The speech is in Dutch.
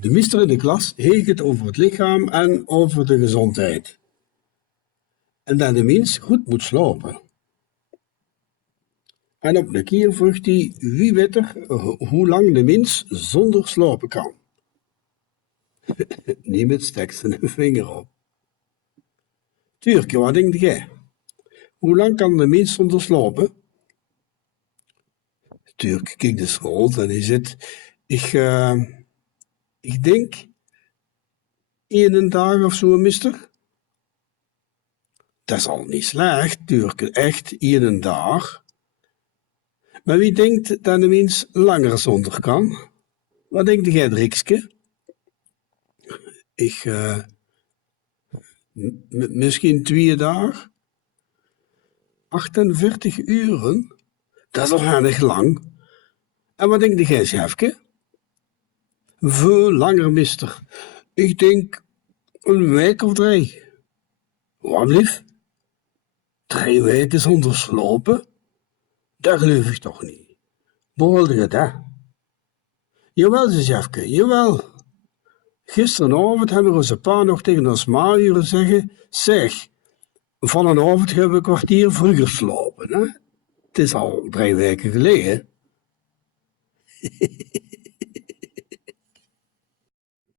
De meester in de klas heeft het over het lichaam en over de gezondheid. En dat de mens goed moet slapen. En op een keer vroeg hij, wie weet er hoe lang de mens zonder slapen kan. Niemand stak zijn vinger op. Tuurke, wat denk jij? Hoe lang kan de mens zonder slapen? Tuurke keek dus rond en hij zei, ik denk 1 dag of zo, mister. Dat is al niet slecht, Tuurke, echt 1 dag. Maar wie denkt dat de mens langer zonder kan? Wat denkt jij, Drikske? Ik, misschien 2 dagen? 48 uren? Dat is nog erg lang. En wat denkt jij, Sjefke? Veel langer, mister. Ik denk 1 week of 3. Wat lief? 3 weken zonder slapen? Dat geloof ik toch niet. Behoorde je dat? Jawel, zei Sjefke, jawel. Gisteravond hebben we onze pa nog tegen ons ma horen zeggen, zeg, vanavond hebben we een kwartier vroeger slapen, hè? Het is al 3 weken geleden.